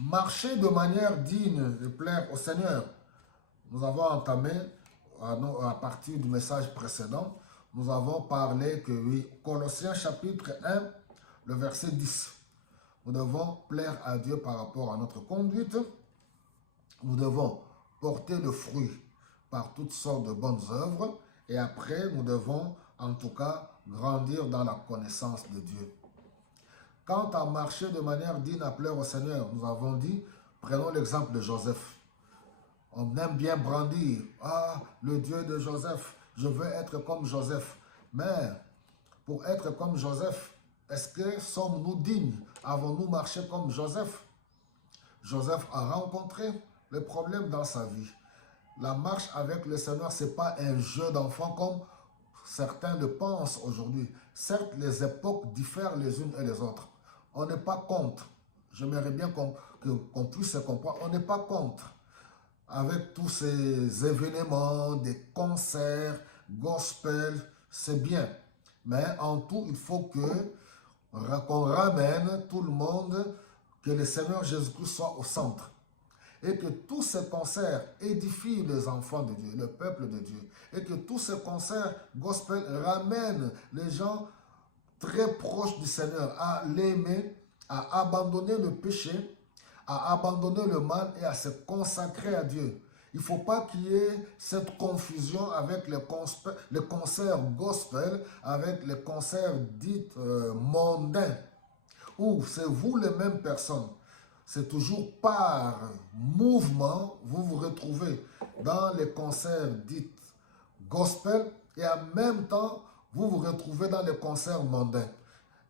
Marcher de manière digne et plaire au Seigneur. Nous avons entamé, à partir du message précédent, nous avons parlé que oui, Colossiens chapitre 1, le verset 10. Nous devons plaire à Dieu par rapport à notre conduite. Nous devons porter le fruit par toutes sortes de bonnes œuvres. Et après, nous devons en tout cas grandir dans la connaissance de Dieu. Quant à marcher de manière digne à plaire au Seigneur, nous avons dit, prenons l'exemple de Joseph. On aime bien brandir, ah, le Dieu de Joseph, je veux être comme Joseph. Mais pour être comme Joseph, est-ce que sommes-nous dignes? Avons-nous marché comme Joseph? Joseph a rencontré les problèmes dans sa vie. La marche avec le Seigneur, ce n'est pas un jeu d'enfant comme certains le pensent aujourd'hui. Certes, les époques diffèrent les unes et les autres. On n'est pas contre. J'aimerais bien qu'on puisse se comprendre. On n'est pas contre. Avec tous ces événements, des concerts, gospel, c'est bien. Mais en tout, il faut qu'on ramène tout le monde, que le Seigneur Jésus-Christ soit au centre. Et que tous ces concerts édifient les enfants de Dieu, le peuple de Dieu. Et que tous ces concerts gospel ramènent les gens très proches du Seigneur à l'aimer, à abandonner le péché, à abandonner le mal et à se consacrer à Dieu. Il ne faut pas qu'il y ait cette confusion avec les concerts gospel, avec les concerts dits mondains, où c'est vous les mêmes personnes. C'est toujours par mouvement, vous vous retrouvez dans les concerts dits gospel et en même temps, vous vous retrouvez dans les concerts mondains.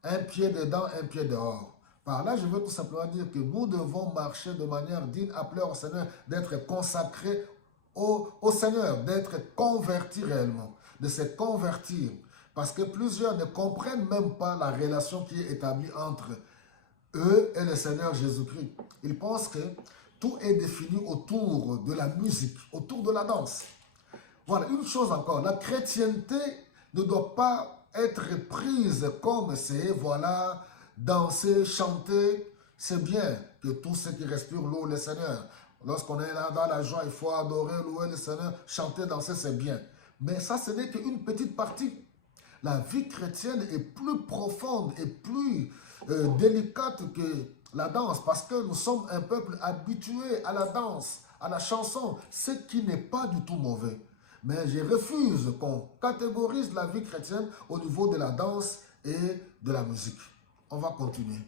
Un pied dedans, un pied dehors. Par là, je veux tout simplement dire que nous devons marcher de manière digne, appeler au Seigneur, d'être consacrés au Seigneur, d'être convertis réellement, de se convertir. Parce que plusieurs ne comprennent même pas la relation qui est établie entre eux et le Seigneur Jésus-Christ. Ils pensent que tout est défini autour de la musique, autour de la danse. Voilà, une chose encore, la chrétienté ne doit pas être prise comme c'est, voilà, danser, chanter. C'est bien que tous ceux qui respirent louent le Seigneur. Lorsqu'on est là dans la joie, il faut adorer, louer le Seigneur, chanter, danser, c'est bien. Mais ça, ce n'est qu'une petite partie. La vie chrétienne est plus profonde et plus délicate que la danse, parce que nous sommes un peuple habitué à la danse, à la chanson, ce qui n'est pas du tout mauvais. Mais je refuse qu'on catégorise la vie chrétienne au niveau de la danse et de la musique. On va continuer.